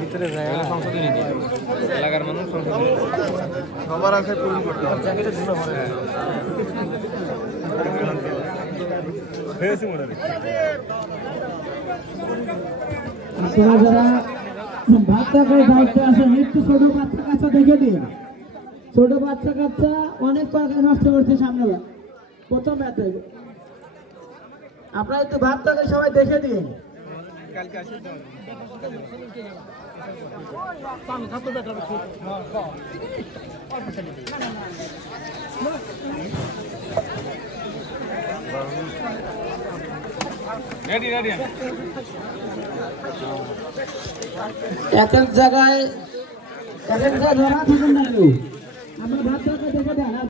ভিতরে সংশোধনী এলাকার মানুষ সবার আছে পূরণ করতে হবে। যারা বাচ্চা করে দায়িত্ব আছে একটু ছোট বাচ্চা কাচ্চা দেখে দিন। ছোট বাচ্চা কাচ্চা অনেক টাকা নষ্ট করছে সামনে প্রথম ম্যাচে। আপনারা একটু ভাবটাকে সবাই দেখে দিন। এক এক জায়গায় ধরা থাকেন না কেউ। আমরা ভাবটাকে দেখে দেন।